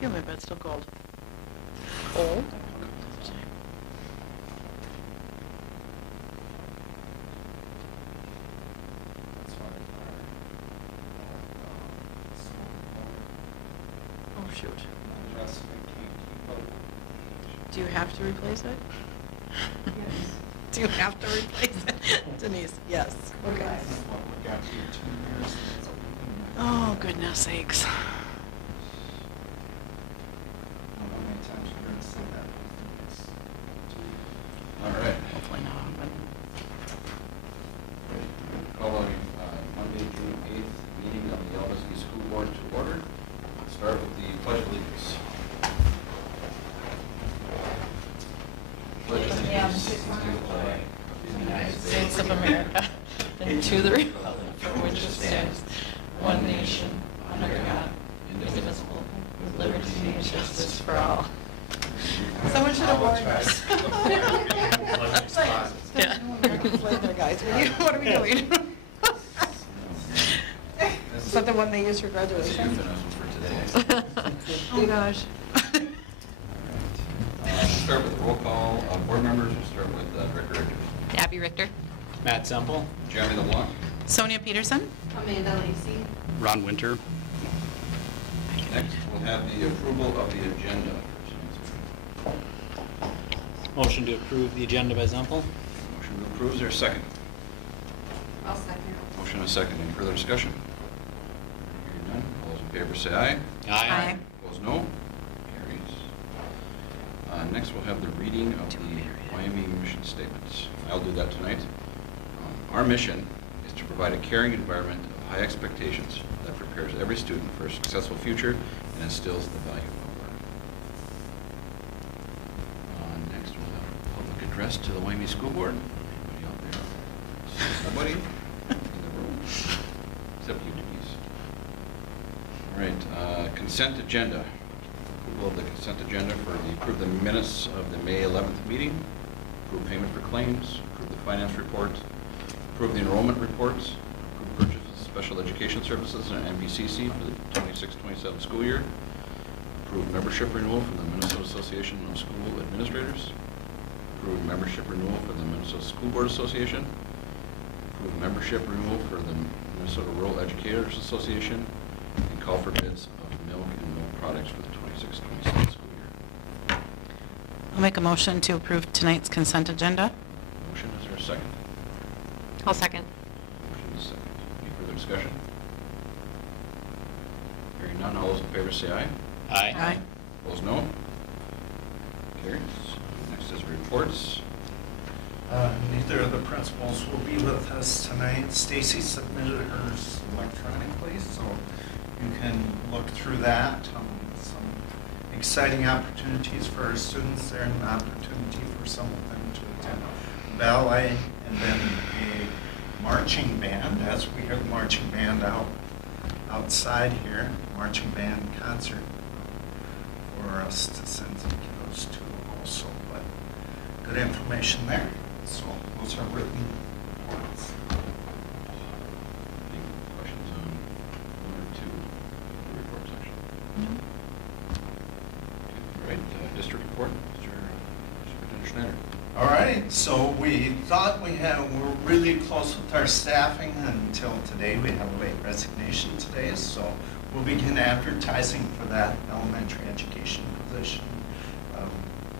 humid, but it's still cold. Cold? Oh, shoot. Do you have to replace it? Yes. Do you have to replace it? Denise, yes. Okay. Oh, goodness sakes. All right. Hopefully not, but. Call on Monday, June 8th, meeting of the Elbisky School Board to order. Start with the Pledge of Allegiance. Pledge of Allegiance to the flag of the United States of America, and to the republic for which it stands, one nation, under God, indivisible, with liberty and justice for all. Someone should have warned us. Yeah. There, guys. What are we doing? Is that the one they use for graduation? Oh, gosh. Start with roll call of board members. We'll start with Director Richter. Abby Richter. Matt Semple. Jeremy LeBlanc. Sonia Peterson? Amanda Lacey. Ron Winter. Next, we'll have the approval of the agenda. Motion to approve the agenda by Semple. Motion to approve. Is there a second? I'll second. Motion and a second. Any further discussion? Hearing none. All those in favor say aye. Aye. Opposed, no. Carries. Next, we'll have the reading of the Wyoming mission statements. I'll do that tonight. Our mission is to provide a caring environment of high expectations that prepares every student for a successful future and instills the value of learning. Next, we'll have a public address to the Wyoming School Board. Anybody out there? Nobody in the room, except you, Denise. All right, consent agenda. Approval of the consent agenda for approve the minutes of the May 11th meeting, approve payment for claims, approve the finance report, approve the enrollment reports, approve purchase of special education services and MVCC for the 26-27 school year, approve membership renewal for the Minnesota Association of School Administrators, approve membership renewal for the Minnesota School Board Association, approve membership renewal for the Minnesota Rural Educators Association, and call for bids of milk and milk products for the 26-27 school year. I'll make a motion to approve tonight's consent agenda. Motion, is there a second? I'll second. Motion is second. Any further discussion? Hearing none, all those in favor say aye. Aye. Opposed, no. Carries. Next is reports. Neither of the principals will be with us tonight. Stacy submitted hers electronically, so you can look through that. Some exciting opportunities for our students there, and an opportunity for some of them to attend ballet, and then a marching band, as we have the marching band outside here, marching band concert for us to send some kiddos to also, but good information there. So those are written reports. Any questions on 1 or 2 of the report section? All right, district report, Mr. Superintendent Schneider. All right, so we thought we're really close with our staffing until today. We have a late resignation today, so we'll begin advertising for that elementary education position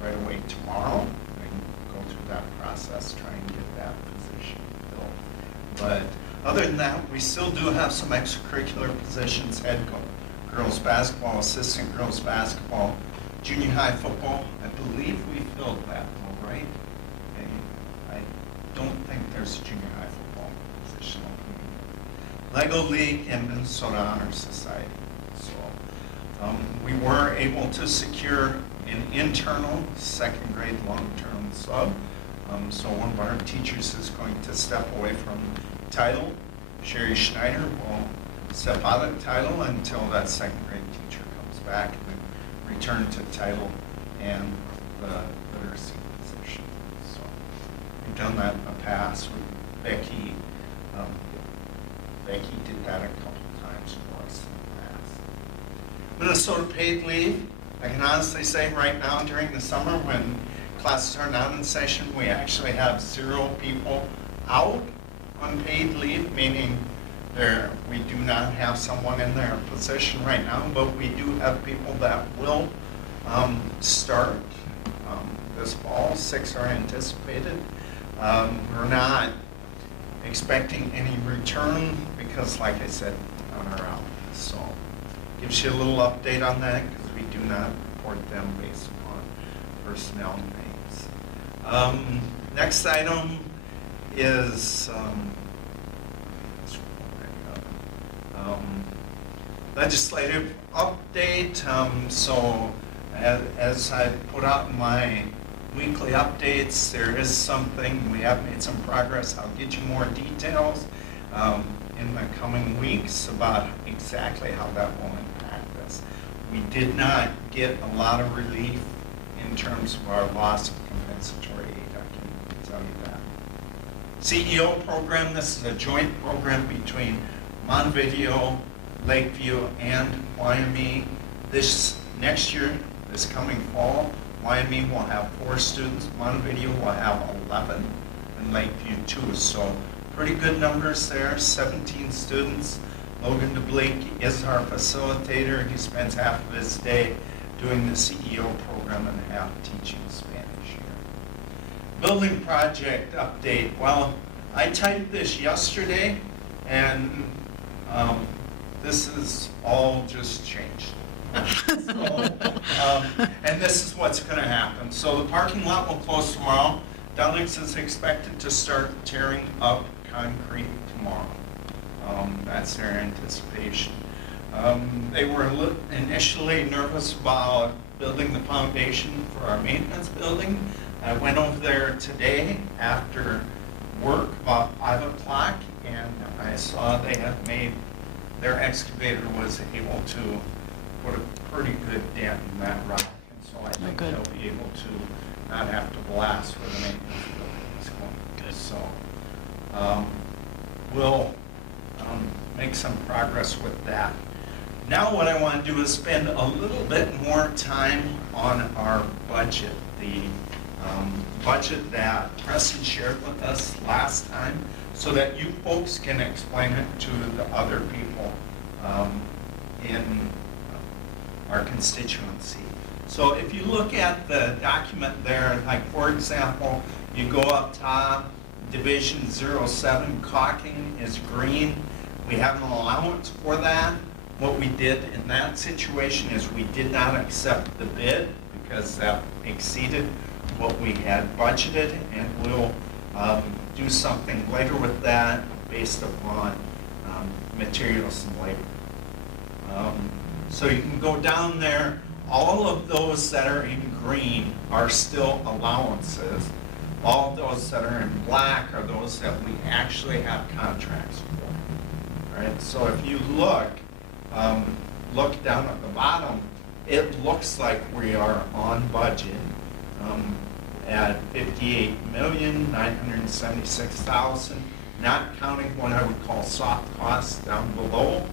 right away tomorrow. We can go through that process, try and get that position filled. But other than that, we still do have some extracurricular positions, head girls basketball, assistant girls basketball, junior high football. I believe we filled that, all right? I don't think there's a junior high football position open. Lego League and Minnesota Honor Society. So we were able to secure an internal second grade long-term sub. So one of our teachers is going to step away from title. Sherry Schneider will step out of title until that second grade teacher comes back and then return to title and the literacy position. So we've done that in the past with Becky. Becky did that a couple of times for us in the past. Minnesota paid leave. I can honestly say right now during the summer when classes are not in session, we actually have 0 people out on paid leave, meaning we do not have someone in their position right now, but we do have people that will start this fall. 6 are anticipated. We're not expecting any return because, like I said, none are out. So gives you a little update on that because we do not report them based upon personnel names. Next item is legislative update. So as I put out in my weekly updates, there is something, we have made some progress. I'll get you more details in the coming weeks about exactly how that will impact us. We did not get a lot of relief in terms of our loss of compensatory aid, I can tell you that. CEO program, this is a joint program between Montevideo, Lakeview, and Wyoming. This next year, this coming fall, Wyoming will have 4 students, Montevideo will have 11, and Lakeview 2. So pretty good numbers there, 17 students. Logan DeBlake is our facilitator. He spends half of his day doing the CEO program and half teaching Spanish here. Building project update. Well, I typed this yesterday, and this is all just changed. And this is what's going to happen. So the parking lot will close tomorrow. Dunlix is expected to start tearing up concrete tomorrow. That's their anticipation. They were initially nervous about building the foundation for our maintenance building. I went over there today after work about 5 o'clock, and I saw they had made, their excavator was able to put a pretty good dent in that rock. And so I think good. they'll be able to not have to blast where the maintenance building is going. Good. So we'll make some progress with that. Now what I want to do is spend a little bit more time on our budget. The budget that Preston shared with us last time, so that you folks can explain it to the other people in our constituency. So if you look at the document there, like for example, you go up top, Division 07, caulking is green. We have an allowance for that. What we did in that situation is we did not accept the bid because that exceeded what we had budgeted, and we'll do something later with that based upon materials and labor. So you can go down there. All of those that are in green are still allowances. All of those that are in black are those that we actually have contracts for. All right, so if you look down at the bottom, it looks like we are on budget at $58,976,000, not counting what I would call soft costs down below,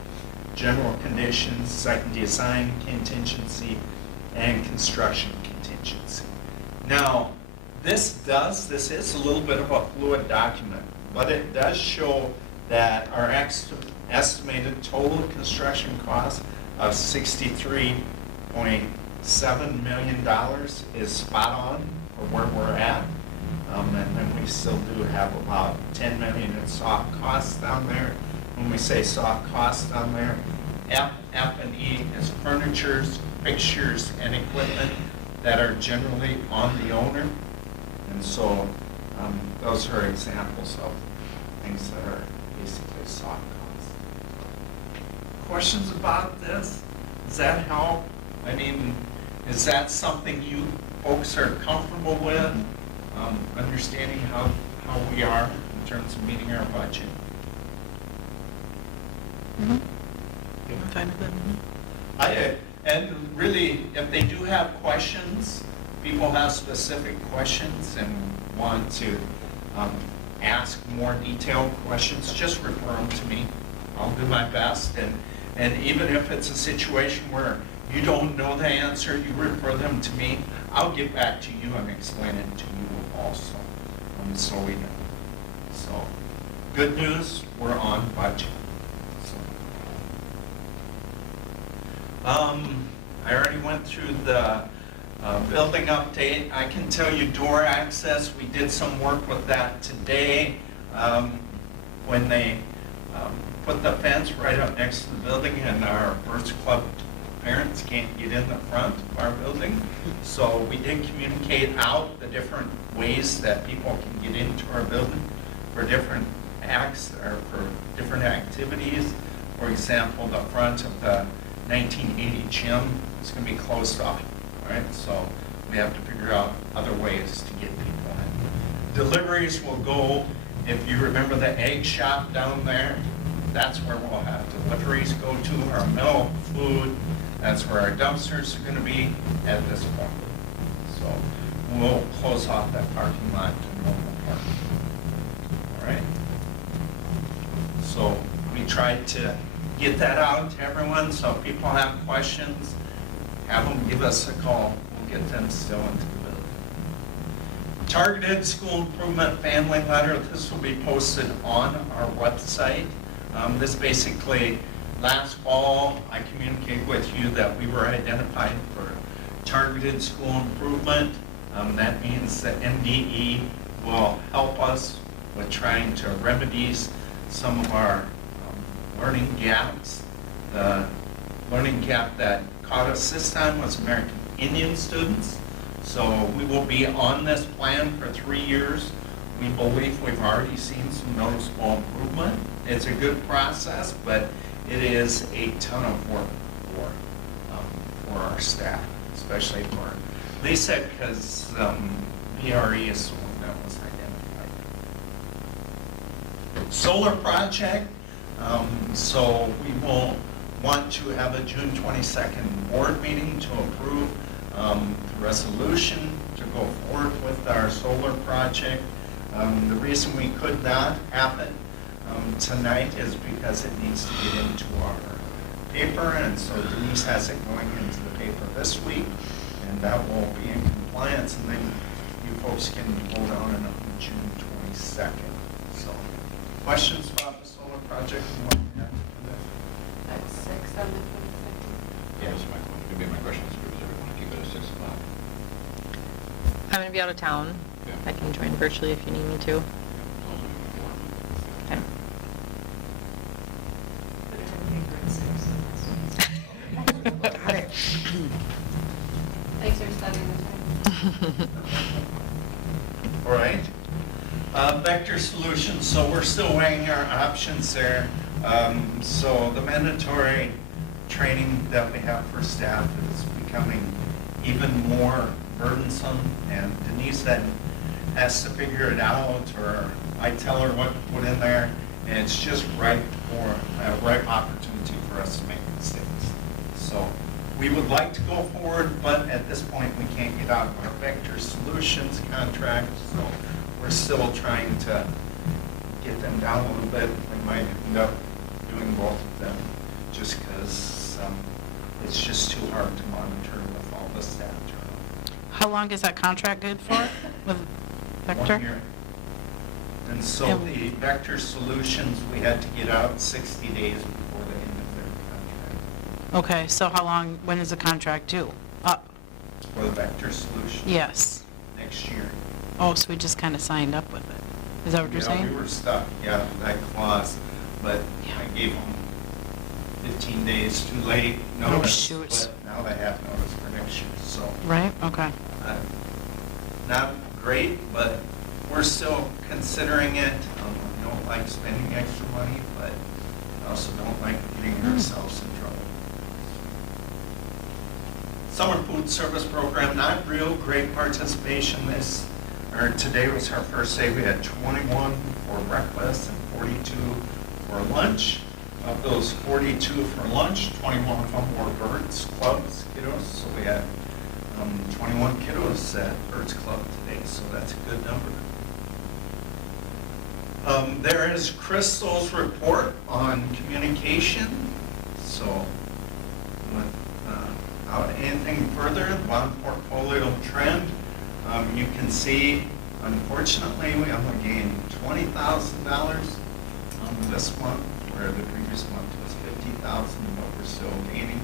general conditions, second design contingency, and construction contingency. Now, this is a little bit of a fluid document, but it does show that our estimated total construction cost of $63.7 million is spot on for where we're at. And then we still do have about $10 million in soft costs down there. When we say soft costs down there, F&E is furnitures, fixtures, and equipment that are generally on the owner. And so those are examples of things that are basically soft costs. Questions about this? Does that help? I mean, is that something you folks are comfortable with? Understanding how we are in terms of meeting our budget? I'm fine with it. And really, if they do have questions, people have specific questions and want to ask more detailed questions, just refer them to me. I'll do my best. And even if it's a situation where you don't know the answer, you refer them to me. I'll get back to you and explain it to you also, so we know. So, good news, we're on budget. I already went through the building update. I can tell you door access, we did some work with that today. When they put the fence right up next to the building, and our Birds Club parents can't get in the front of our building. So we did communicate out the different ways that people can get into our building for different acts or for different activities. For example, the front of the 1980 gym is going to be closed off, all right? So we have to figure out other ways to get people in. Deliveries will go, if you remember the egg shop down there, that's where we'll have deliveries go to, our milk, food, that's where our dumpsters are going to be at this point. So we'll close off that parking lot to normal parking, all right? So we tried to get that out to everyone, so if people have questions, have them give us a call. We'll get them still into the building. Targeted school improvement family letter, this will be posted on our website. This basically, last fall, I communicated with you that we were identified for targeted school improvement. That means that MDE will help us with trying to remedy some of our learning gaps. The learning gap that caught us this time was American Indian students. So we will be on this plan for 3 years. We believe we've already seen some noticeable improvement. It's a good process, but it is a ton of work for our staff, especially for Lisa, because PRE is the one that was identified. Solar project. So we will want to have a June 22nd board meeting to approve the resolution to go forward with our solar project. The reason we could not have it tonight is because it needs to get into our paper, and so Denise has it going into the paper this week, and that will be in compliance, and then you folks can vote on it on June 22nd. So, questions about the solar project? That's 6 on the 22nd. Yeah, so maybe my question is, does everyone keep it at 6 o'clock? I'm going to be out of town. Yeah. I can join virtually if you need me to. Okay. Put it in the paper at 6. Got it. Thanks for studying the time. All right. Vector Solutions, so we're still weighing our options there. So the mandatory training that we have for staff is becoming even more burdensome, and Denise then has to figure it out, or I tell her what to put in there, and it's just right opportunity for us to make mistakes. So we would like to go forward, but at this point, we can't get out of our Vector Solutions contract, so we're still trying to get them down a little bit. We might end up doing both of them, just because it's just too hard to monitor with all the staff turnover. How long is that contract good for with Vector? 1 year. And so the Vector Solutions, we had to get out 60 days before the end of their contract. Okay, so how long, when is the contract due? For the Vector Solutions. Yes. Next year. Oh, so we just kind of signed up with it. Is that what you're Yeah, saying? we were stuck, yeah, that clause, but Yeah. I gave them 15 days too late notice. shoot. But now they have notice for next year, so. Right, okay. Not great, but we're still considering it. We don't like spending extra money, but we also don't like getting ourselves in trouble. Summer food service program, not real great participation today was our first day. We had 21 for breakfast and 42 for lunch. Of those 42 for lunch, 21 of them were Birds Club kiddos, so we had 21 kiddos at Birds Club today, so that's a good number. There is Crystal's report on communication. So with Without anything further, the bond portfolio trend, you can see, unfortunately, we only gained $20,000 this month, where the previous month was $50,000, but we're still gaining.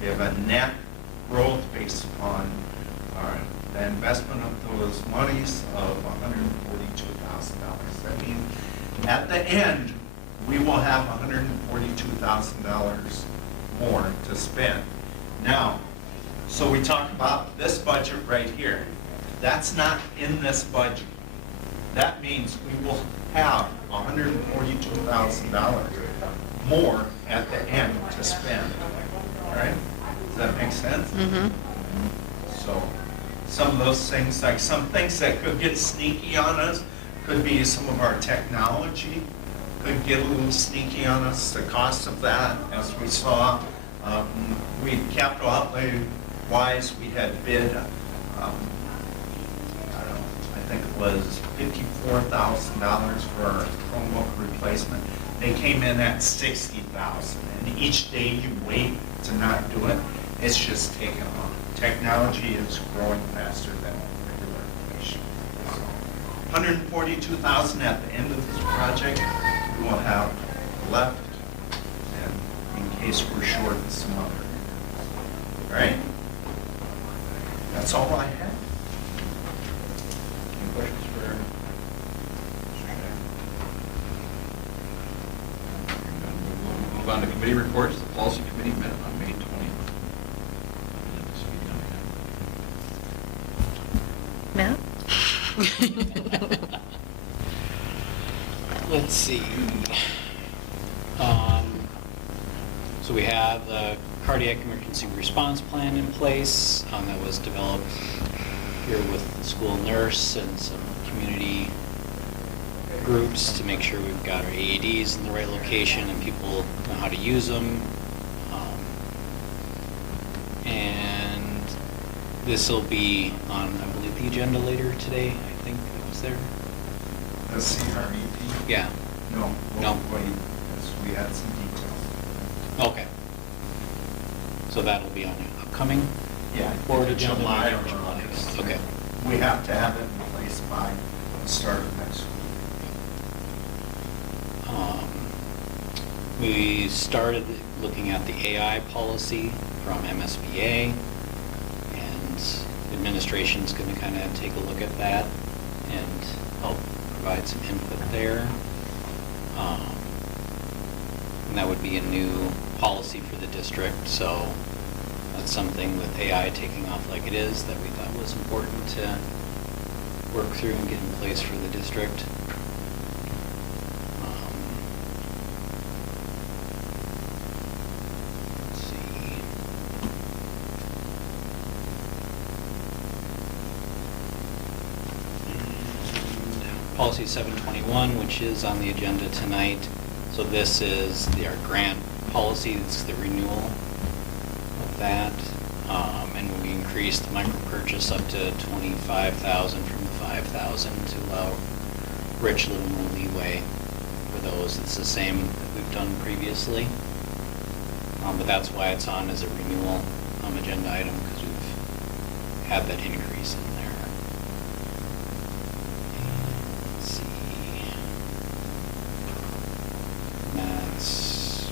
We have a net growth based upon the investment of those monies of $142,000. That means at the end, we will have $142,000 more to spend. Now, so we talk about this budget right here. That's not in this budget. That means we will have $142,000 more at the end to spend. All right? Does that make sense? Mm-hmm. So some of those things, like some things that could get sneaky on us, could be some of our technology, could get a little sneaky on us, the cost of that, as we saw. Capital outlay wise, we had bid, I think it was $54,000 for our Chromebook replacement. They came in at $60,000, and each day you wait to not do it, it's just taking off. Technology is growing faster than regular inflation. So, $142,000 at the end of this project, we will have left, and in case we're short some other. All right? That's all I have. Any questions for Mr. Schneider? We'll move on to committee reports. The policy committee met on May 20th. Matt? Let's see. So we have the cardiac emergency response plan in place that was developed here with the school nurse and some community groups to make sure we've got our AEDs in the right location and people know how to use them. And this will be on, I believe, the agenda later today. I think it was there. The CREP? Yeah. No. No. Wait, because we had some details. Okay. So that'll be on the upcoming Yeah. board agenda? July or maybe? July. August. Okay. We have to have it in place by the start of next week. We started looking at the AI policy from MSBA, and administration's going to kind of take a look at that and help provide some input there. And that would be a new policy for the district, so that's something with AI taking off like it is that we thought was important to work through and get in place for the district. Let's see. And policy 721, which is on the agenda tonight. So this is our grant policy, it's the renewal of that. And we increased the micro purchase up to 25,000 from the 5,000 to allow Rich a little more leeway for those. It's the same that we've done previously. But that's why it's on as a renewal agenda item, because we've had that increase in there. Let's see. That's,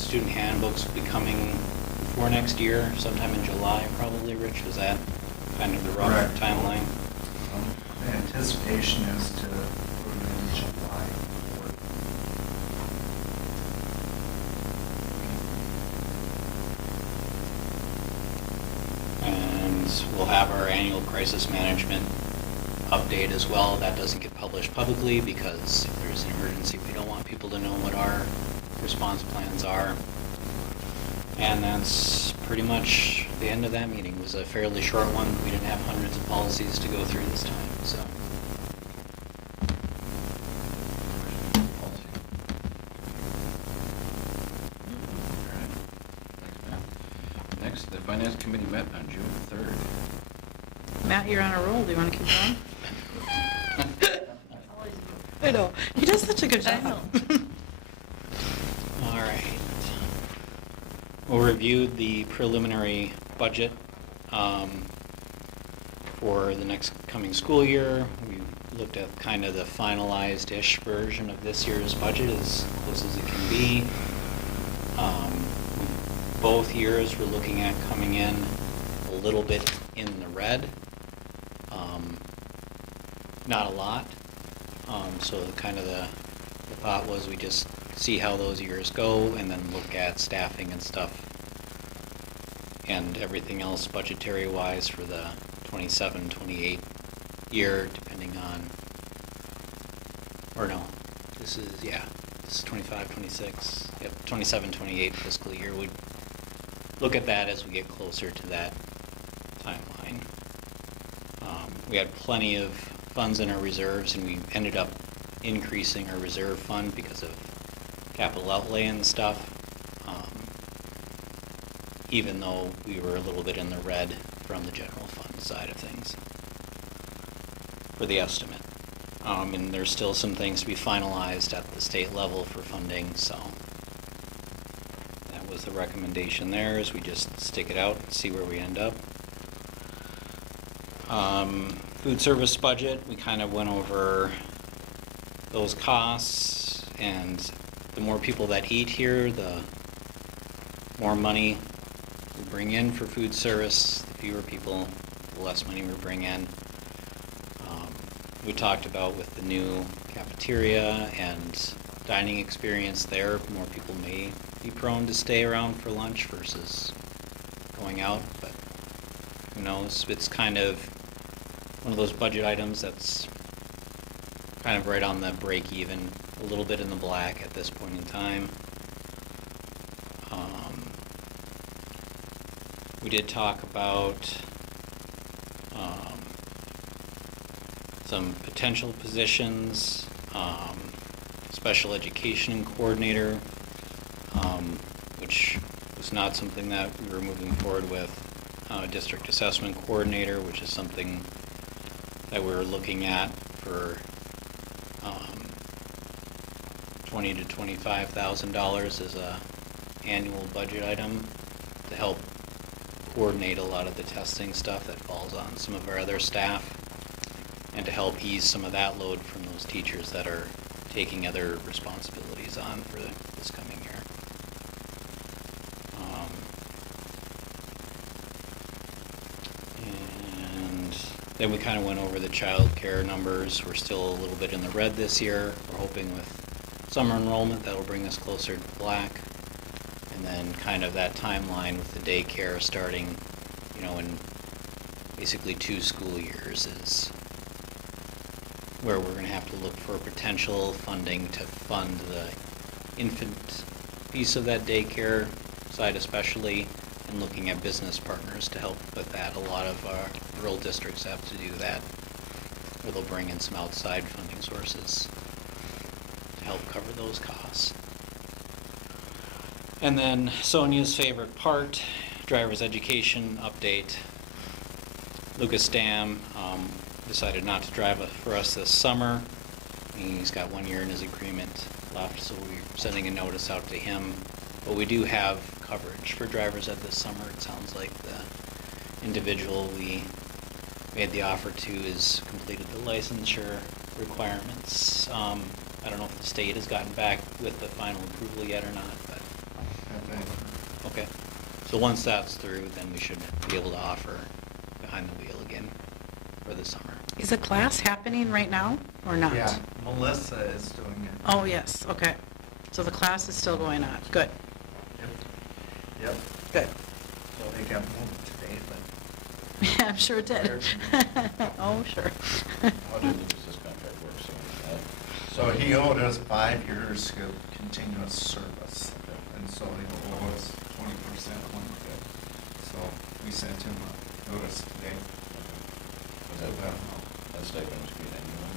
student handbooks will be coming before next year, sometime in July probably, Rich, was that kind of the rough Correct. timeline? The anticipation is to put it in July. And we'll have our annual crisis management update as well. That doesn't get published publicly because if there's an emergency, we don't want people to know what our response plans are. And that's pretty much the end of that meeting. It was a fairly short one. We didn't have hundreds of policies to go through this time, so. Next, the finance committee met on June 3rd. Matt, you're on a roll. Do you want to keep going? I know. He does such a good I job. know. All right. We reviewed the preliminary budget for the next coming school year. We looked at kind of the finalized-ish version of this year's budget, as close as it can be. Both years we're looking at coming in a little bit in the red. Not a lot. So kind of the thought was we just see how those years go and then look at staffing and stuff and everything else budgetary wise for the 27-28 year, depending on, or no, this is 25-26, yep, 27-28 fiscal year. We'd look at that as we get closer to that timeline. We had plenty of funds in our reserves, and we ended up increasing our reserve fund because of capital outlay and stuff, even though we were a little bit in the red from the general fund side of things for the estimate. And there's still some things to be finalized at the state level for funding, so that was the recommendation there, is we just stick it out and see where we end up. Food service budget, we kind of went over those costs, and the more people that eat here, the more money we bring in for food service. The fewer people, the less money we bring in. We talked about with the new cafeteria and dining experience there, more people may be prone to stay around for lunch versus going out, but who knows? It's kind of one of those budget items that's kind of right on the break even, a little bit in the black at this point in time. We did talk about some potential positions, special education coordinator, which was not something that we were moving forward with. District assessment coordinator, which is something that we're looking at for $20,000 to $25,000 as a annual budget item to help coordinate a lot of the testing stuff that falls on some of our other staff, and to help ease some of that load from those teachers that are taking other responsibilities on for this coming year. And then we kind of went over the child care numbers. We're still a little bit in the red this year. We're hoping with summer enrollment that'll bring us closer to black. And then kind of that timeline with the daycare starting, in basically 2 school years is where we're going to have to look for potential funding to fund the infant piece of that daycare side especially, and looking at business partners to help with that. A lot of rural districts have to do that, where they'll bring in some outside funding sources to help cover those costs. And then Sonia's favorite part, driver's education update. Lucas Dam decided not to drive for us this summer. He's got 1 year in his agreement left, so we're sending a notice out to him. But we do have coverage for driver's ed this summer. It sounds like the individual we made the offer to has completed the licensure requirements. I don't know if the state has gotten back with the final approval yet or not, but okay. So once that's through, then we should be able to offer behind the wheel again for the summer. Is a class happening right now or not? Yeah, Melissa is doing it. Oh, yes, okay. So the class is still going on. Good, Yep. good. Well, they got moved today, but Yeah, I'm sure it did. Oh, sure. How did this contract work? so he owed us 5 years of continuous service, and so he owed us 20% one bit. So we sent him a notice today. Was that stipend was paid annually?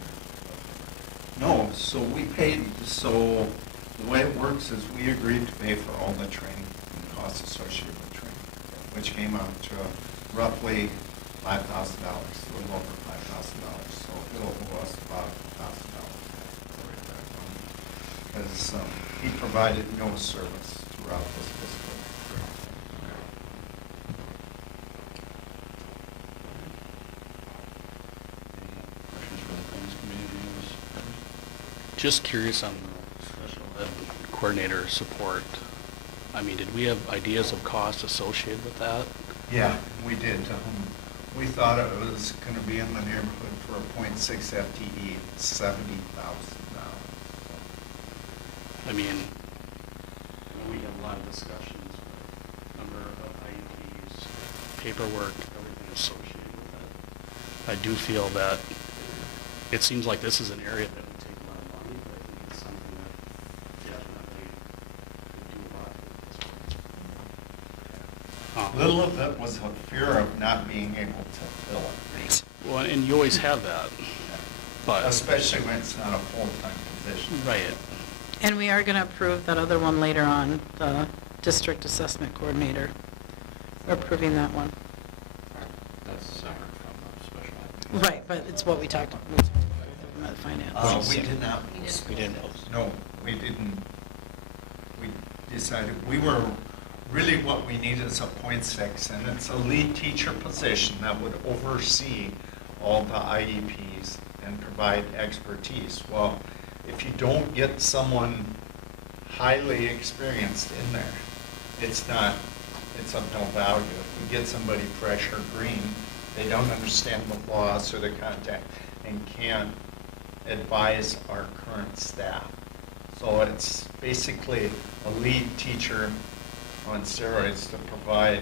No, so we paid, so the way it works is we agreed to pay for all the training and costs associated with training, which came out to roughly $5,000, a little over $5,000. So it'll owe us about $1,000 because he provided no service throughout this fiscal year. Just curious on the special ed coordinator support. I mean, did we have ideas of cost associated with that? Yeah, we did. We thought it was gonna be in the neighborhood for a .6 FTE, $70,000. I mean, we have a lot of discussions, number of IEPs, paperwork, everything associated with that. I do feel that it seems like this is an area that would take a lot of money, but I think it's something that definitely could do a lot at this point. Little of it was a fear of not being able to fill it. Well, and you always have that, but. Especially when it's not a full-time position. Right. And we are going to approve that other one later on, the district assessment coordinator. We're approving that one. That's separate from the special ed. Right, but it's what we talked about, the finance. We did not. We didn't post. No, we didn't. We decided, really what we need is a .6, and it's a lead teacher position that would oversee all the IEPs and provide expertise. Well, if you don't get someone highly experienced in there, it's of no value. If we get somebody fresh or green, they don't understand the laws or the content and can't advise our current staff. So it's basically a lead teacher on steroids to provide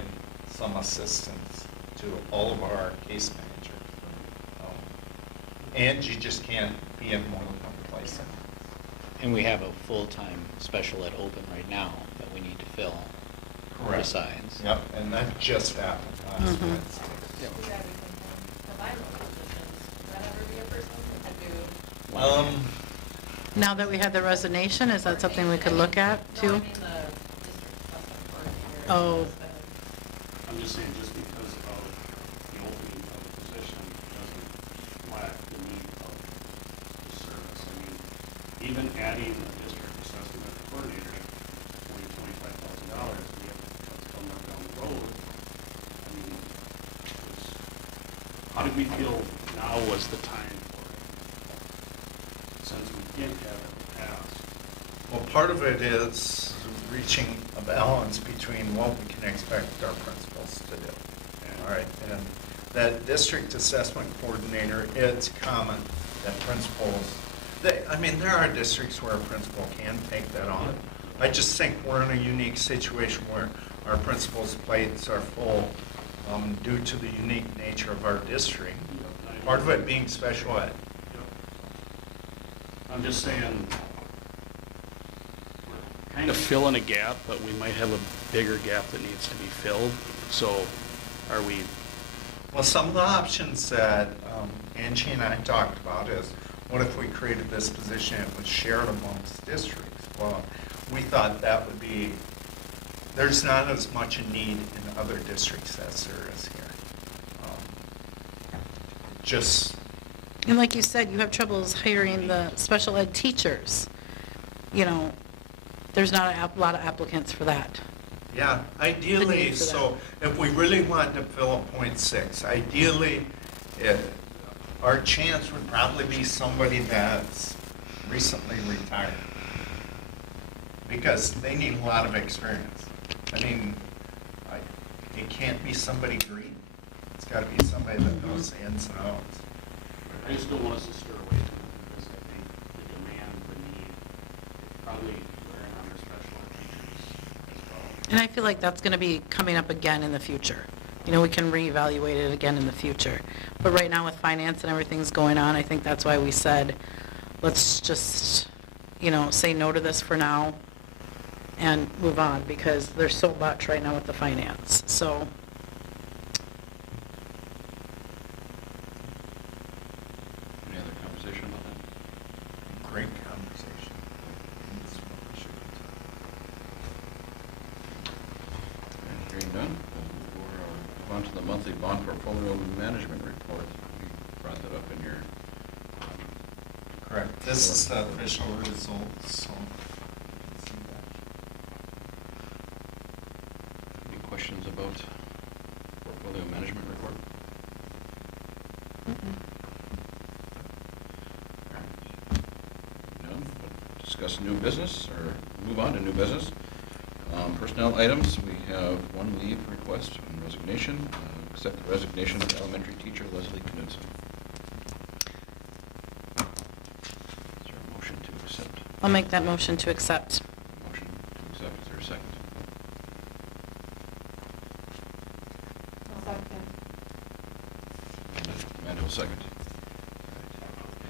some assistance to all of our case managers. And you just can't be in more than one place. And we have a full-time special ed open right now that we need to fill. Correct. Besides. Yep, and that just happened last Mhm. Wednesday. Is everything the viral positions, would that ever be a person that could do? Now that we have the resignation, is that something we could look at No, I too? mean the district assessment coordinator. Oh. I'm just saying, just because of the opening of the position doesn't lack the need of the service. I mean, even adding a district assessment coordinator at $25,000, we have to come down the road. I mean, how did we feel now was the time for it? Since we did have it in the past. Well, part of it is reaching a balance between what we can expect our principals to do. All right, and that district assessment coordinator, it's common that principals, there are districts where a principal can take that on. I just think we're in a unique situation where our principals' plates are full due to the unique nature of our district. Part of it being special ed. I'm just saying, we're kind of filling a gap, but we might have a bigger gap that needs to be filled. So are we, Well, some of the options that Angie and I talked about is, what if we created this position, it was shared amongst districts? Well, we thought that would be, there's not as much a need in other districts as there is here. Just, And like you said, you have troubles hiring the special ed teachers. You know, there's not a lot of applicants for that. yeah, ideally, need for that. so if we really wanted to fill a .6, ideally, our chance would probably be somebody that's recently retired. Because they need a lot of experience. I mean, it can't be somebody green. It's got to be somebody that knows the ins and outs. I just don't want us to steer away from it because I think the demand, the need, probably wearing on our special ed teachers as well. And I feel like that's going to be coming up again in the future. You know, we can reevaluate it again in the future. But right now with finance and everything's going on, I think that's why we said, let's just, say no to this for now and move on, because there's so much right now with the finance, so. Any other conversation about that? Great conversation. That's what we should have And hearing none, we'll move on to the monthly bond portfolio management report. You brought that up in your. done. Correct. This is the official results, so you can see that. Any questions about portfolio management report? None? discuss new business or move on to new business. Personnel items, we have one leave request and resignation. Accept the resignation of elementary teacher Leslie Knudsen. Is there a motion to accept? I'll make that motion to accept. Motion to accept, is there a second? I'll second. Amanda will second.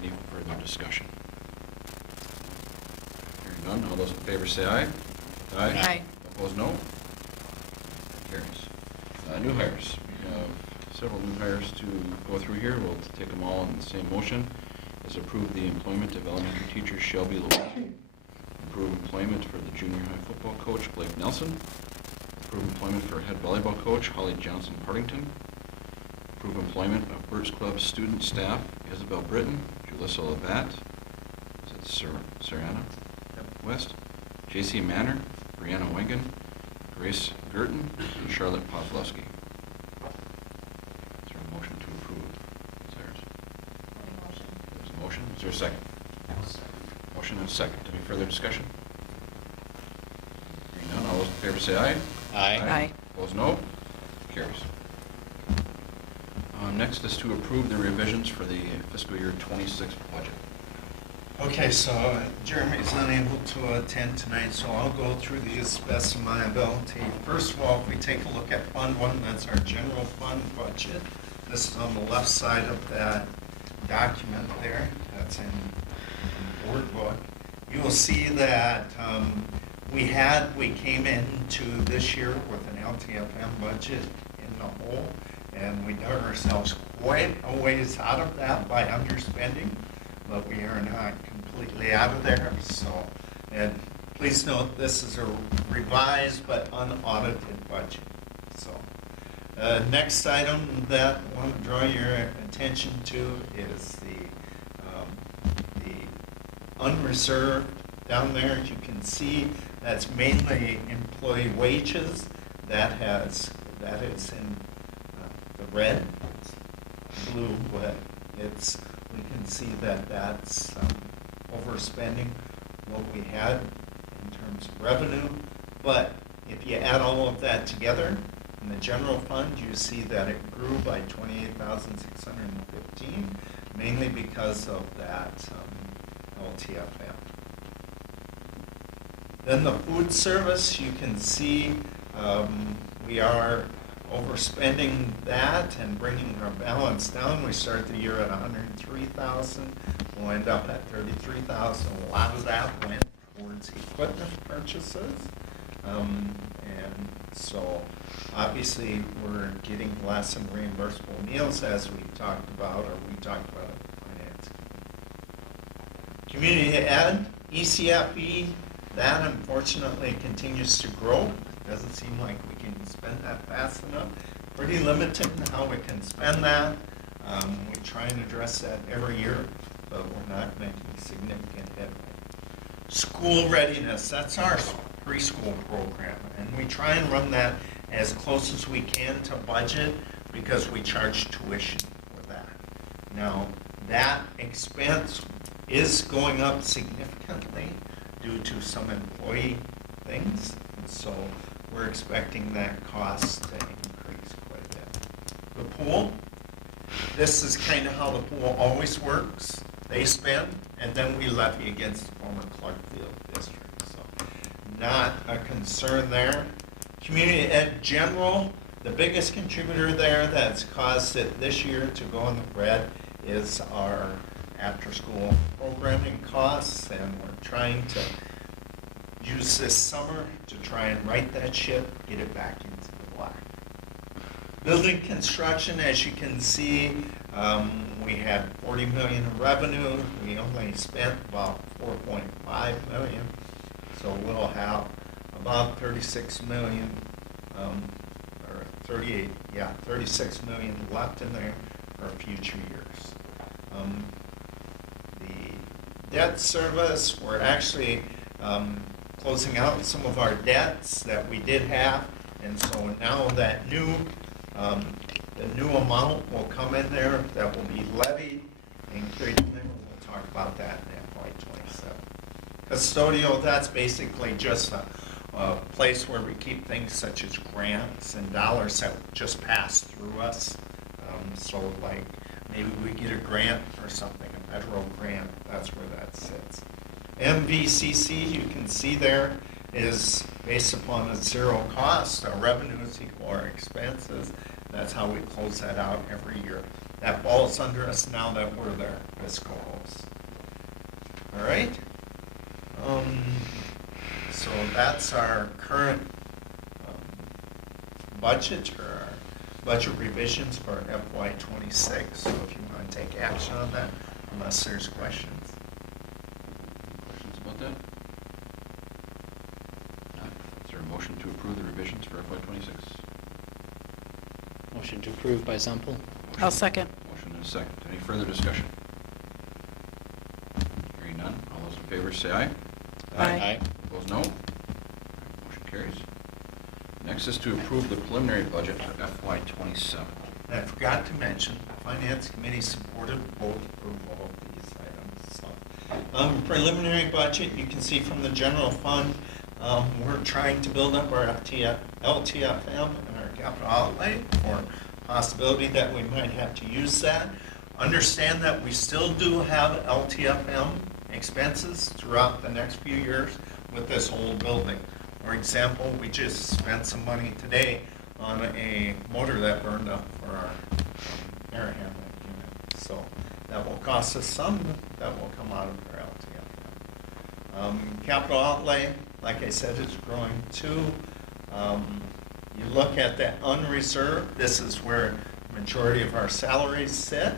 Any further discussion? Hearing none, all those in favor say aye. Aye. Opposed, no. Carries. New hires. We have several new hires to go through here. We'll take them all in the same motion. Is approve the employment of elementary teacher Shelby Lewis. Approve employment for the junior high football coach Blake Nelson. Approve employment for head volleyball coach Holly Johnson Partington. Approve employment of Birch Club student staff Isabel Britton, Julissa Labatt, is it Sarana West, J.C. Manor, Brianna Wengen, Grace Gerton, and Charlotte Pawlowski. Is there a motion to approve? There's a motion. Is there a second? Motion and a second. Any further discussion? Hearing none, all those in favor say aye. Aye. Opposed, no. Carries. Next is to approve the revisions for the fiscal year 26 budget. Okay, so Jeremy's unable to attend tonight, so I'll go through these as best of my ability. First of all, if we take a look at Fund 1, that's our general fund budget. This is on the left side of that document there. That's in the board book. You will see that we came into this year with an LTFM budget in the hole, and we dug ourselves quite a ways out of that by underspending, but we are not completely out of there. So, and please note this is a revised but unaudited budget. So, next item that I want to draw your attention to is the unreserved down there. As you can see, that's mainly employee wages. That is in the red. It's blue, but we can see that that's overspending what we had in terms of revenue. But if you add all of that together in the general fund, you see that it grew by $28,615, mainly because of that LTFM. Then the food service, you can see we are overspending that and bringing our balance down. We start the year at $103,000. We'll end up at $33,000. A lot of that went towards equipment purchases. And so obviously we're getting less in reimbursable meals as we talked about, or we talked about at finance. Community ed, ECFE, that unfortunately continues to grow. Doesn't seem like we can spend that fast enough. Pretty limited in how we can spend that. We try and address that every year, but we're not making significant headway. School readiness, that's our preschool program, and we try and run that as close as we can to budget because we charge tuition for that. Now, that expense is going up significantly due to some employee things, and so we're expecting that cost to increase quite a bit. The pool, this is kind of how the pool always works. They spend, and then we levy against the former Clarkfield district. So not a concern there. Community ed general, the biggest contributor there that's caused it this year to go in the red is our after-school programming costs, and we're trying to use this summer to try and right that ship, get it back into the black. Building construction, as you can see, we had $40 million in revenue. We only spent about $4.5 million, so we'll have about $36 million, or 36 million left in there for future years. The debt service, we're actually closing out some of our debts that we did have, and so now that the new amount will come in there that will be levied and create. We'll talk about that in FY27. Custodial, that's basically just a place where we keep things such as grants and dollars that just pass through us. So like, maybe we get a grant for something, a federal grant, that's where that sits. MVCC, you can see there, is based upon a zero cost. Our revenues equal our expenses. That's how we close that out every year. That falls under us now that we're their fiscal host. All right? So that's our current budget, or our budget revisions for FY '26. So if you want to take action on that, unless there's questions. Questions about that? Not. Is there a motion to approve the revisions for FY '26? Motion to approve by Semple. I'll second. Motion and a second. Any further discussion? Hearing none. All those in favor say aye. Aye. Opposed, no. All right, motion carries. Next is to approve the preliminary budget for FY '27. And I forgot to mention, the Finance Committee supported both approval of these items. So, preliminary budget, you can see from the general fund, we're trying to build up our LTFM and our capital outlay for possibility that we might have to use that. Understand that we still do have LTFM expenses throughout the next few years with this old building. For example, we just spent some money today on a motor that burned up for our air handling unit. So that will cost us some, that will come out of our LTFM. Capital outlay, like I said, is growing too. You look at the unreserved, this is where the majority of our salaries sit.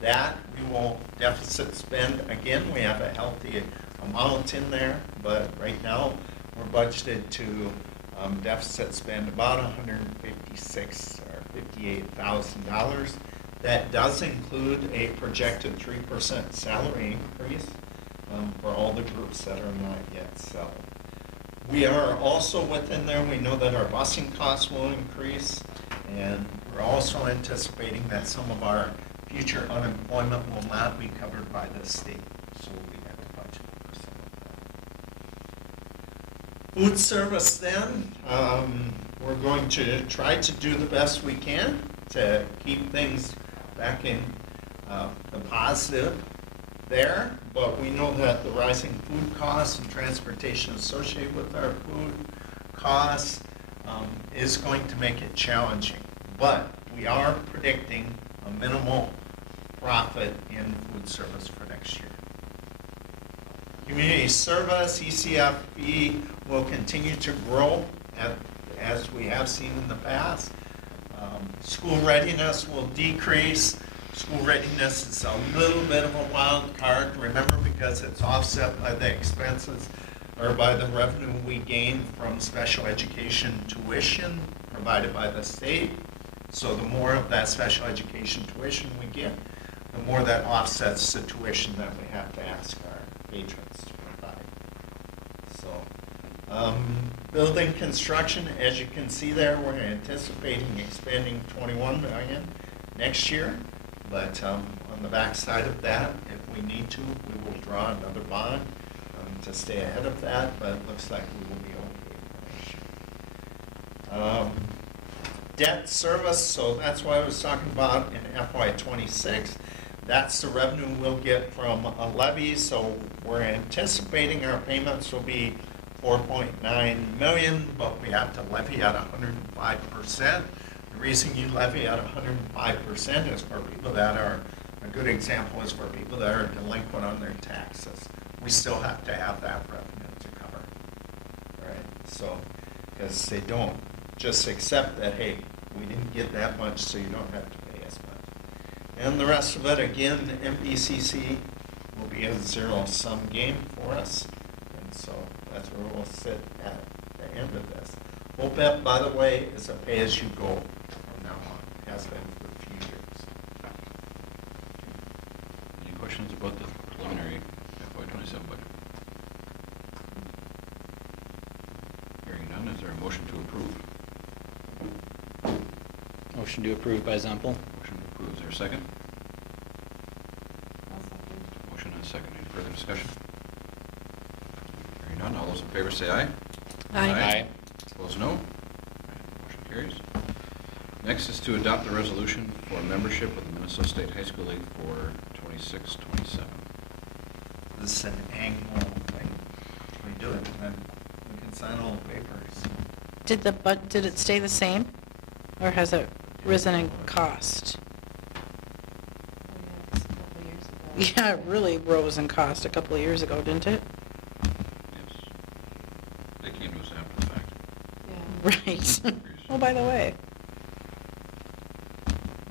That we will deficit spend. Again, we have a healthy amount in there, but right now we're budgeted to deficit spend about $156,000 or $58,000. That does include a projected 3% salary increase for all the groups that are not yet settled. We are also within there, we know that our busing costs will increase, and we're also anticipating that some of our future unemployment will not be covered by the state, so we have to budget for some of that. Food service then, we're going to try to do the best we can to keep things back in the positive there, but we know that the rising food costs and transportation associated with our food costs is going to make it challenging. But we are predicting a minimal profit in food service for next year. Community service, ECFE, will continue to grow as we have seen in the past. School readiness will decrease. School readiness is a little bit of a wild card, remember, because it's offset by the expenses or by the revenue we gain from special education tuition provided by the state. So the more of that special education tuition we get, the more that offsets the tuition that we have to ask our patrons to provide. So, building construction, as you can see there, we're anticipating expanding $21 million next year. But on the back side of that, if we need to, we will draw another bond to stay ahead of that, but it looks like we will be okay for next year. Debt service, so that's what I was talking about in FY '26. That's the revenue we'll get from a levy, so we're anticipating our payments will be $4.9 million, but we have to levy at 105%. The reason you levy at 105% is for people that are, a good example is for people that are delinquent on their taxes. We still have to have that revenue to cover, right? So, because they don't just accept that, hey, we didn't get that much, so you don't have to pay as much. And the rest of it, again, MPCC will be a zero-sum game for us, and so that's where we'll sit at the end of this. OPEB, by the way, is a pay-as-you-go from now on. Has been for a few years. Any questions about the preliminary FY '27 budget? Hearing none, is there a motion to approve? Motion to approve by Semple. Motion to approve, is there a second? I'll second. Motion and a second, any further discussion? Hearing none, all those in favor say aye. Aye. Opposed, no. Motion carries. Next is to adopt a resolution for membership with the Minnesota State High School League for 26-27. This is an annual thing. We do it, and then we can sign all the papers. Did it stay the same? Or has it risen in cost? Oh, yeah, it's a couple years ago. Yeah, it really rose in cost a couple of years ago, didn't it? Yes. They came to us after the fact. Yeah. Right. Oh, by the way.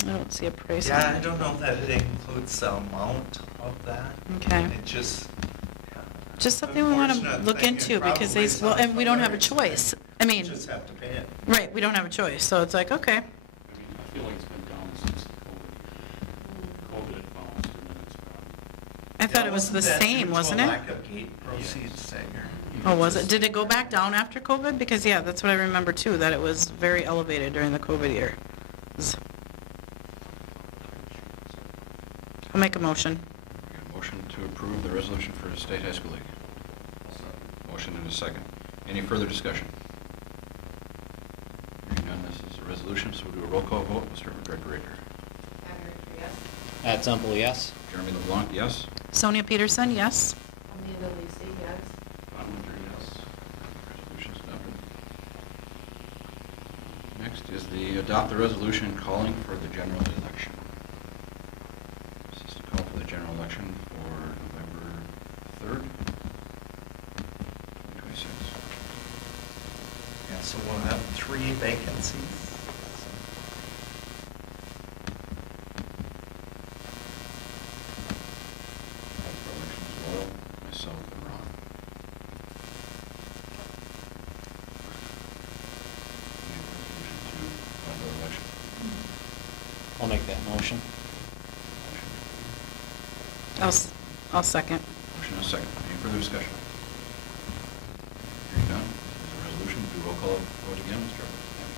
I don't see a price. on Yeah, I it. don't know that it includes the amount of that. Okay. It just. Just something we want to Unfortunate look thing, into it because they, probably well, and we don't have a sounds choice. I You mean, just have to pay it. right, we don't have a choice, so it's like, okay. I mean, I feel like it's been down since COVID. COVID had bounced and then it's gone. I thought Yeah, it was the wasn't that same, due to a wasn't it? lack of gate proceeds, Sager? Oh, was it? Did it go back down after COVID? Because, yeah, that's what I remember too, that it was very elevated during the COVID year. I'll make a motion. We got a motion to approve the resolution for the State High School League. Motion and a second. Any further discussion? Hearing none, this is a resolution, so we'll do a roll call vote. We'll start with Director Raker. Abby Richter, yes. Matt Semple, yes. Jeremy LeBlanc, yes. Sonia Peterson, yes. Amanda Lisi, yes. Tom Winter, yes. Resolution is adopted. Next is the adopt the resolution calling for the general election. This is to call for the general election for November 3rd, 2026. Yeah, so we'll have 3 vacancies. For elections, Laurel, myself, and Ron. Any resolution to call the election? I'll make that motion. I'll second. Motion and a second. Any further discussion? Hearing none, this is a resolution. Do roll call vote again, Mr. Evans.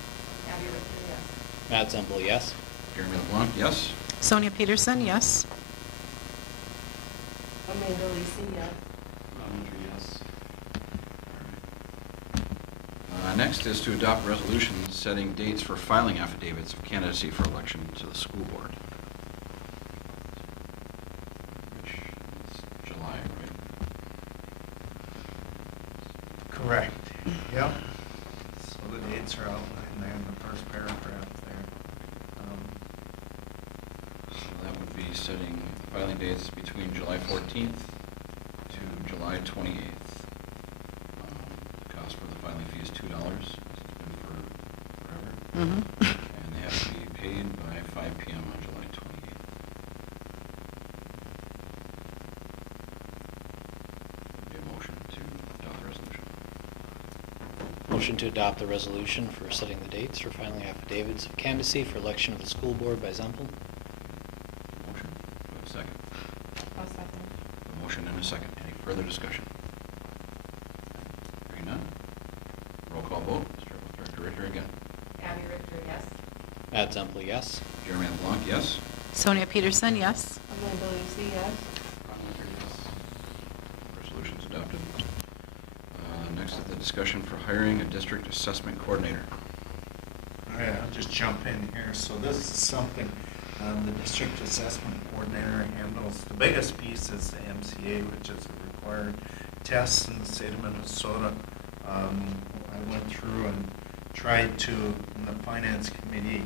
Abby Richter, yes. Matt Semple, yes. Jeremy LeBlanc, yes. Sonia Peterson, yes. Amanda Lisi, yes. Tom Winter, yes. Next is to adopt resolutions setting dates for filing affidavits of candidacy for election to the school board. Which is July, right? Correct. Yep. So the dates are outlined there in the first paragraph there. So that would be setting filing dates between July 14th to July 28th. The cost for the filing fee is $2, as it's been for forever. Mm-hmm. And they have to be paid by 5 PM on July 28th. Would be a motion to adopt the resolution. Motion to adopt the resolution for setting the dates for filing affidavits of candidacy for election of the school board by Zempel. Motion, do we have a second? I'll second. A motion and a second. Any further discussion? Hearing none. Roll call vote. Start with Director Ritter again. Abby Richter, yes. Matt Semple, yes. Jeremy LeBlanc, yes. Sonia Peterson, yes. Amanda Lisi, yes. Tom Winter, yes. Resolution's adopted. Next is the discussion for hiring a district assessment coordinator. All right, I'll just jump in here. So this is something the district assessment coordinator handles. The biggest piece is the MCA, which is a required test in the state of Minnesota. I went through and tried to, in the finance committee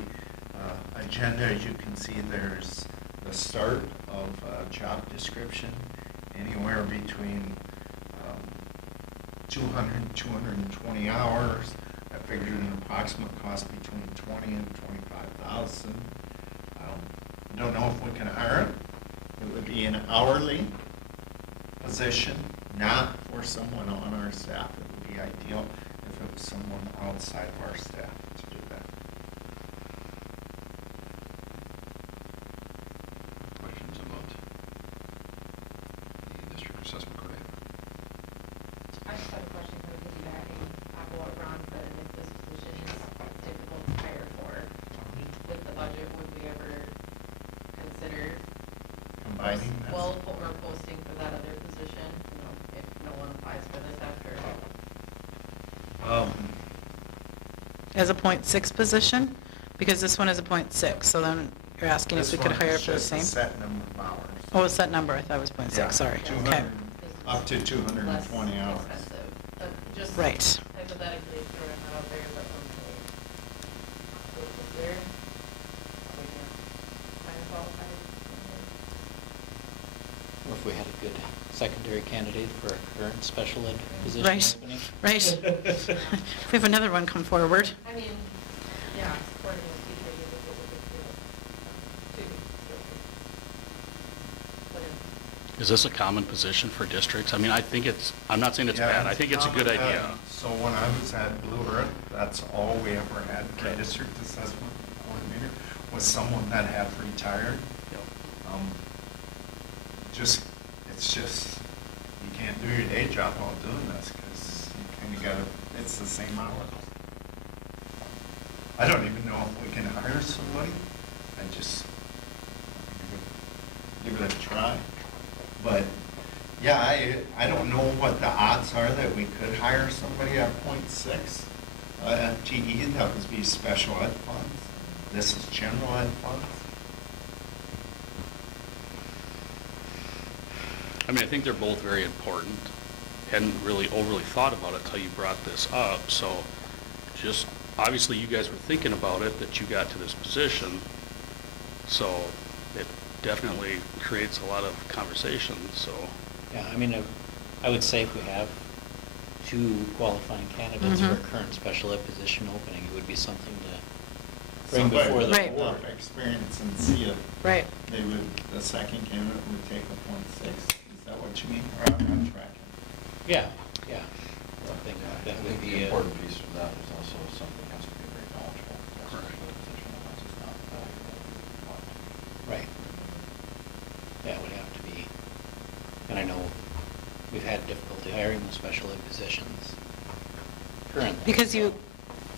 agenda, as you can see, there's the start of job description, anywhere between 200 and 220 hours. I figured an approximate cost between 20 and 25,000. Don't know if we can hire it. It would be an hourly position, not for someone on our staff. It would be ideal if it was someone outside of our staff to do that. Questions about the district assessment coordinator? I just have a question kind of piggybacking off of what Ron said, and if this position is difficult to hire for, with the budget, would we ever consider Combining that. well, or posting for that other position, you know, if no one applies for this after As a .6 position? Because this one is a .6, so then you're asking if we could hire for the same? This one is just a set number of hours. Oh, a set number, I thought it was Yeah, .6, sorry. 200 Okay. Up to 220 Less hours. expensive, but just Right. hypothetically throwing it out there, but if they're, we can find a qualified candidate. Or if we had a good secondary candidate for a current special ed position Right, opening. right. If we have another one come forward. I mean, yeah, supporting the teacher is a big deal, too. But in- Is this a common position for districts? I mean, I think it's, I'm not saying it's Yeah, bad, I think it's a good common, idea. So when I was at Blue Earth, that's all we ever had for Okay. district assessment coordinator, was someone that had retired. Yep. It's just, you can't do your day job while doing this, because you kind of gotta, it's the same hours. I don't even know if we can hire somebody, I just, give it a try. But, yeah, I don't know what the odds are that we could hire somebody at .6. FTE, that would be special ed funds. This is general ed funds. I mean, I think they're both very important. Hadn't really overly thought about it until you brought this up, so just, obviously you guys were thinking about it, that you got to this position, so it definitely creates a lot of conversation, so. Yeah, I mean, I would say if we have two qualifying candidates for a Mhm. current special ed position opening, it would be something to bring Somebody before the with Right. board. enough experience and see if Right. they would, the second candidate would take a .6. Is that what you mean? Or I'm tracking? Yeah, yeah. Something Yeah, I that would think the be, important piece of that is also somebody has to be very knowledgeable. That's Correct. the position, otherwise it's not valuable. right. Yeah, it would have to be, and I know we've had difficulty hiring the special ed positions currently. Because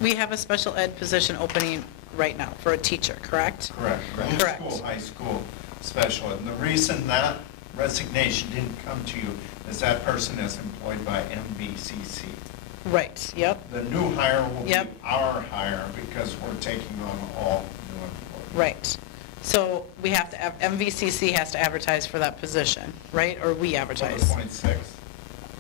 we have a special ed position opening right now for a teacher, correct? Correct. Correct. Middle school, high school special ed. And the reason that resignation didn't come to you is that person is employed by MVCC. Right, yep, The new hire will be Yep. our hire because we're taking on all new employees. right. So we have to, MVCC has to advertise for that position, right? Or we For advertise? the .6.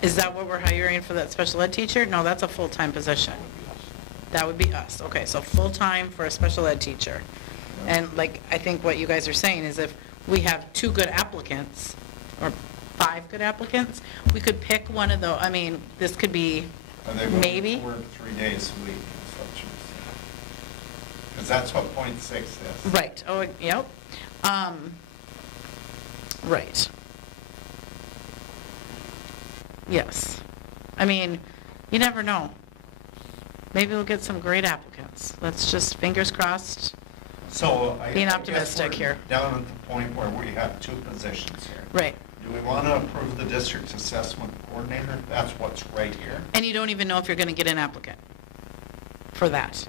Is that what we're hiring for that special ed teacher? No, that's a full-time position. That would be us. That would be us, okay, so full-time for a special ed teacher. And like, I think what you guys are saying is if we have 2 good applicants, or 5 good applicants, we could pick one of those, I mean, this could be, Are they willing maybe. to work 3 days a week, is what you're saying? Because that's what .6 is. right, oh, yep. Right. Yes. I mean, you never know. Maybe we'll get some great applicants. Let's just, fingers crossed. So I Being guess optimistic we're here. down at the point where we have 2 positions here. Right. Do we want to approve the district assessment coordinator? That's what's right here. And you don't even know if you're going to get an applicant for that.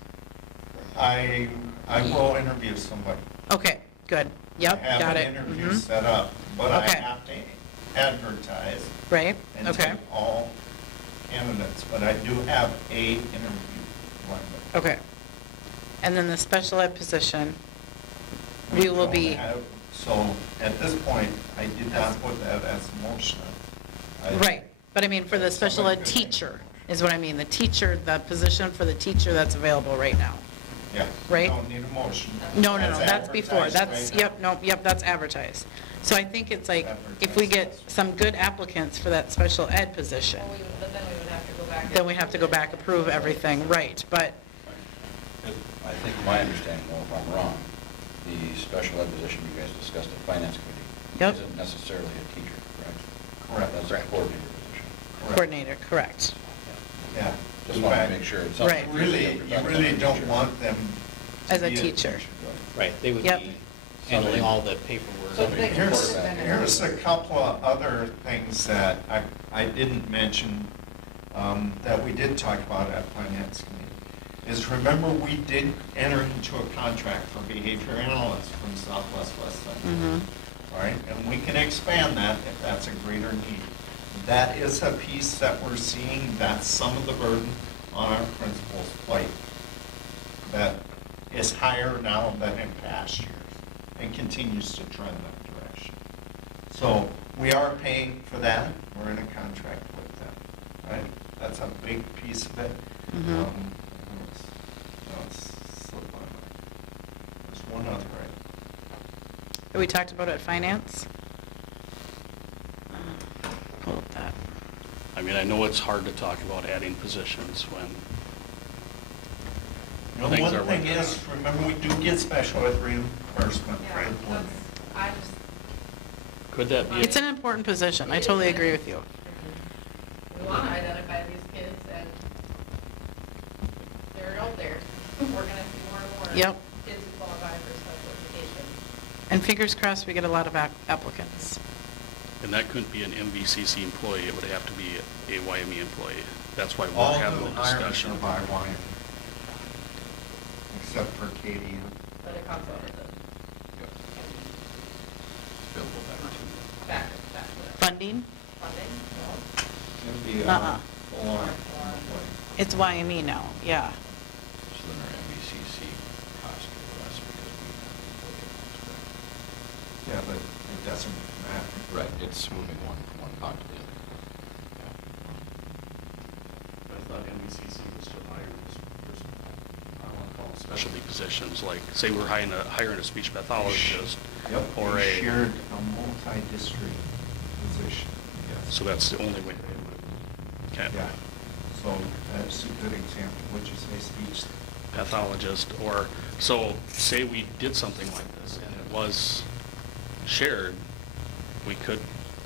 I will interview somebody. Okay, good. Yep, I got it. have an interview Mhm. set up, but I Okay. have to advertise Right, and okay, take all candidates, but I do have a interview lined up. okay. And then the special ed position, we will be, So at this point, I did not put that as a motion. I- right, but I mean, for the special ed Somebody could make a teacher, motion. is what I mean, the teacher, the position for the teacher that's available right now. Yeah. Right? Don't need a motion. No, that's before, advertised that's, right yep, now. no, yep, that's advertised. So I think it's like, if we get some good applicants for that special ed position, Well, but then we would have to go back. then we have to go back, approve everything, right, but, I think my understanding, though, if I'm wrong, the special ed position you guys discussed at finance committee Yep. isn't necessarily a teacher, correct? Correct. That's a Correct. coordinator position. coordinator, correct. Yeah. Just want to make sure it's something. Right. Really, you really don't want them to As a be teacher. Right, they would Yep. be handling all the paperwork. Somebody- Here's a couple of other things that I didn't mention, that we did talk about at finance committee. Is remember, we did enter into a contract for behavior analysts from Southwest West Side. Mhm. All right, and we can expand that if that's a greater need. That is a piece that we're seeing, that's some of the burden on our principal's plate that is higher now than in past years and continues to trend that direction. So we are paying for that. We're in a contract with them, right? That's a big piece of it. Mhm. It's slipped my mind. There's one other item. We talked about it at finance. Pull up that. I mean, I know it's hard to talk about adding positions when You know, things one are thing what they is, are. remember, we do get special ed reimbursement for Yeah, employment. I just, Could that be? It's an important position. I totally agree with you. we want to identify these kids and they're out there. We're going to see more and more. Yep. Kids who qualify for special education. And fingers crossed, we get a lot of applicants. And that couldn't be an MVCC employee, it would have to be a YME employee. That's why All we're having new the hires discussion. are by Wyoming, except for Katie. But it comes out of the Yep. Available better too. back to the Funding? funding. It'd be, Uh-uh. full-on employee. It's YME now, yeah. So then our MVCC cost will be less because we have employee. Yeah, but it doesn't matter. Right, it's moving one from one pot to the other. I thought MVCC was to hire I want to call them specialty positions, like, say we're hiring a speech pathologist. Yep, Or we a, shared a multi-district position, yes. so that's the only way they would, okay. Yeah, so that's a good example. What'd you say, speech? Pathologist, or, so, say we did something like this and it was shared, we could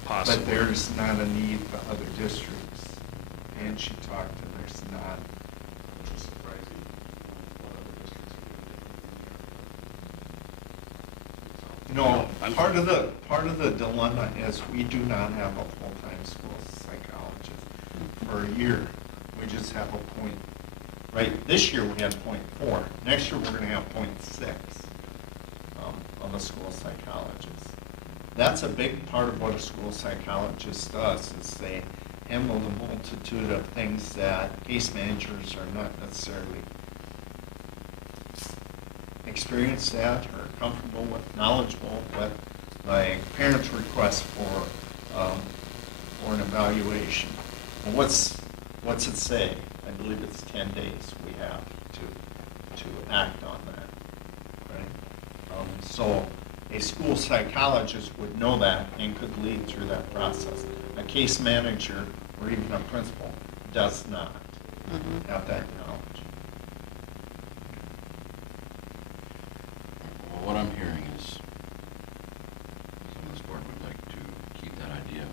possibly. But there's not a need for other districts. And she talked to, there's not. Which is surprising. What other districts are doing different than No, I'm- part of the dilemma is we do not have a full-time school psychologist for a year. We just have a point, right, this year we had .4. Next year, we're gonna have .6 of a school psychologist. That's a big part of what a school psychologist does, is they handle the multitude of things that case managers are not necessarily experienced at or comfortable with, knowledgeable with, like parents' requests for an evaluation. And what's it say? I believe it's 10 days we have to act on that, right? So a school psychologist would know that and could lead through that process. A case manager or even a principal does not Mhm. have that knowledge. Well, what I'm hearing is some of this board would like to keep that idea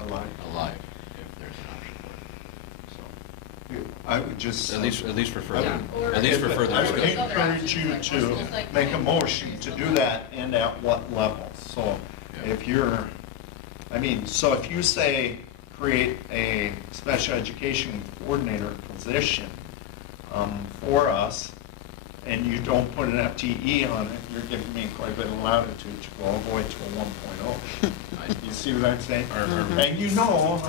alive if there's an option for it. So, I would just. at least for further, Yeah, or- at least for further I would discussion. encourage you to make a motion to do that and at what level. So Yeah. if you're, so if you say create a special education coordinator position for us, and you don't put an FTE on it, you're giving me quite a bit of latitude to go all the way to a 1.0. You see what I'm saying? And you know,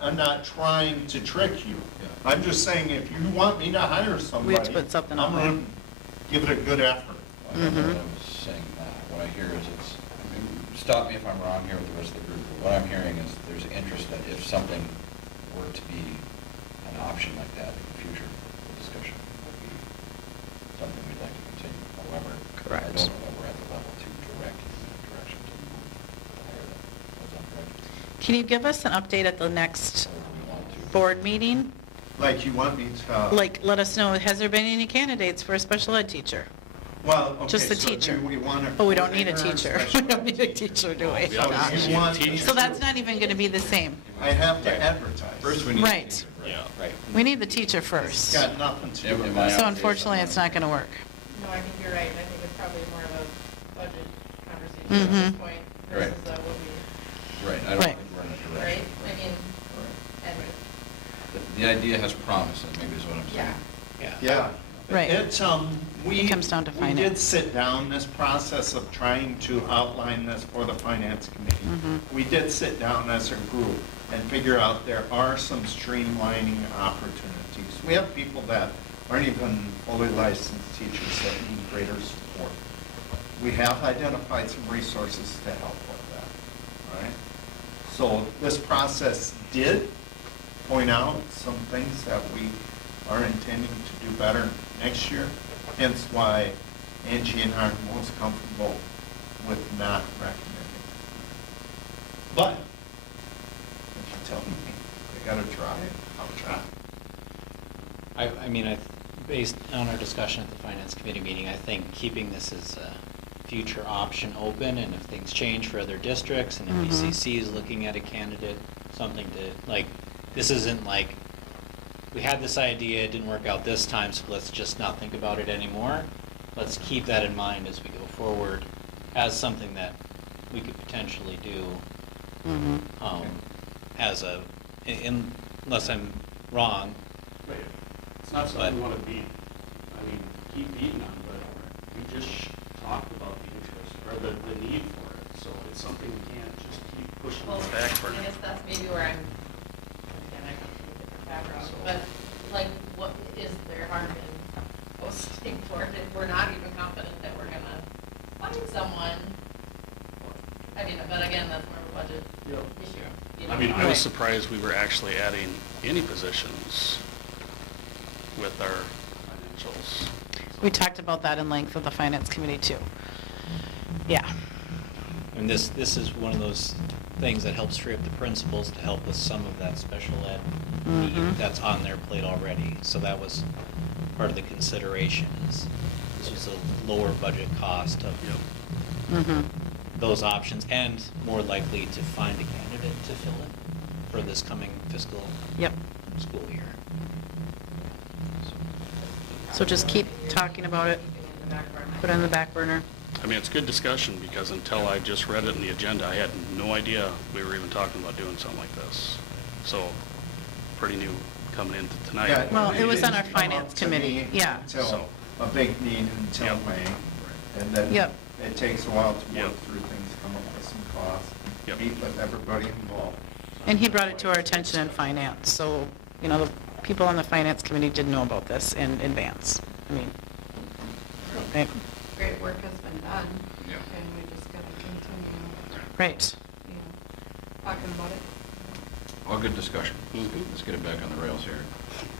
I'm not trying to trick you. Yeah. I'm just saying, if you want me to hire somebody. to put something I'm out there. gonna give it a good effort. I don't know what I was saying, what I hear is stop me if I'm wrong here with the rest of the group, but what I'm hearing is there's interest that if something were to be an option like that in the future, the discussion would be something we'd like to continue. However, Correct. I don't know that we're at the level to direct you in that direction to move to hire that. Was that correct? Can you give us an update at the next Or do we want to? board meeting? Like you want me to. Like, let us know, has there been any candidates for a special ed teacher? Well, okay. Just the so do teacher. we want to. But we don't need a teacher. We don't need a teacher, do we? We obviously You want need a me teacher. So that's not even gonna be the same. I have to advertise. First, we need. Right. to- Yeah. Right. We need the teacher It's first. got nothing to do with Am I that. So out? unfortunately, it's not gonna work. No, I think you're right. I think it's probably more of a budget conversation at this Mhm. point Right. versus what we, Right, I don't Right. think we're in a right? direction. I mean, and, The idea has promise, and maybe is what I'm yeah. saying. Yeah, Right. It's, we. It comes down to We finance. did sit down, this process of trying to outline this for the finance committee. Mhm. We did sit down as a group and figure out there are some streamlining opportunities. We have people that aren't even fully licensed teachers that need greater support. We have identified some resources to help with that, all right? So this process did point out some things that we are intending to do better next year, hence why Angie and I are most comfortable with not recommending. But if you tell me they gotta try it, I'll try. I mean, based on our discussion at the finance committee meeting, I think keeping this as a future option open, and if things change for other districts, and if BCC is looking at a candidate, something to, like, this isn't like, we had this idea, it didn't work out this time, so let's just not think about it anymore. Let's keep that in mind as we go forward as something that we could potentially do, as a, unless I'm wrong. But it's not something we want to beat, I mean, keep beating on, but we just talked about the interest, or the need for it, so it's something we can't just keep pushing Well, on the back burner. I guess that's maybe where I'm, again, I come from a different background, but like, what is there harm in posting for it if we're not even confident that we're gonna find someone? I mean, but again, that's more of a budget issue. You know? I mean, I was Right. surprised we were actually adding any positions with our financials. We talked about that in length with the finance committee too. Yeah. And this is one of those things that helps free up the principals to help with some of that special ed need that's on their plate already. So that was part of the consideration, is this was a lower budget cost of those options, and more likely to find a candidate to fill it for this coming fiscal Yep. school year. So just keep talking about it, Keeping it in the back burner. put it on the back burner. I mean, it's good discussion, because until I just read it in the agenda, I had no idea we were even talking about doing something like this. So, pretty new coming into tonight. Yeah, Well, it was on our didn't come finance up to committee, me yeah. Until So- a big need until Yep. May, and then Yep. it takes a while to work Yep. through things, come up with some costs, Yep. meet with everybody involved. And he brought it to our attention in finance, so, you know, the people on the finance committee did know about this in advance. I mean, right, Great work has been done, Yeah. and we just gotta continue, right. you know, talking about it. All good discussion. Mhm. Let's get it back on the rails here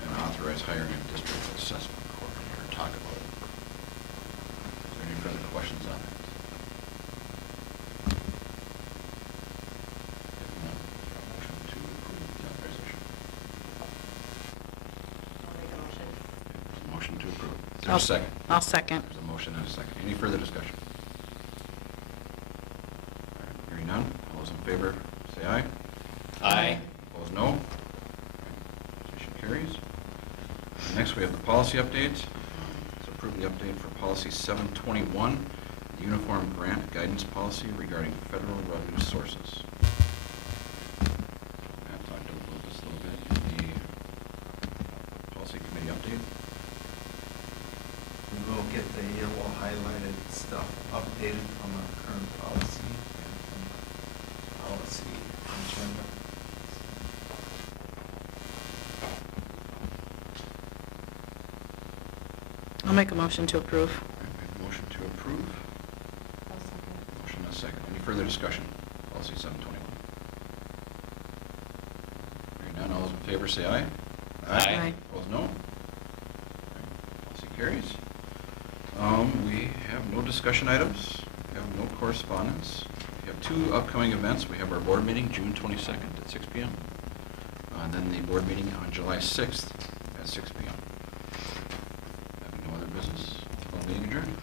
and authorize hiring a district assessment coordinator. Talk about it. Is there any further questions on that? If not, motion to approve the authorization. I'll make a motion. There's a motion to approve. Is there a second? I'll second. There's a motion and a second. Any further discussion? All right, hearing none. All those in favor, say aye. Aye. Opposed, no. Motion carries. Next, we have the policy update. Let's approve the update for policy 721, the uniform grant guidance policy regarding federal revenue sources. Matt talked about this a little bit in the policy committee update. We will get the yellow highlighted stuff updated from our current policy and from the policy agenda. I'll make a motion to approve. All right, we have a motion to approve. I'll second it. Motion and a second. Any further discussion? Policy 721. Hearing none, all those in favor say aye. Aye. Opposed, no. All right, policy carries. We have no discussion items. We have no correspondence. We have two upcoming events. We have our board meeting, June 22nd at 6 p.m. And then the board meeting on July 6th at 6 p.m. Having no other business, call meeting adjourned.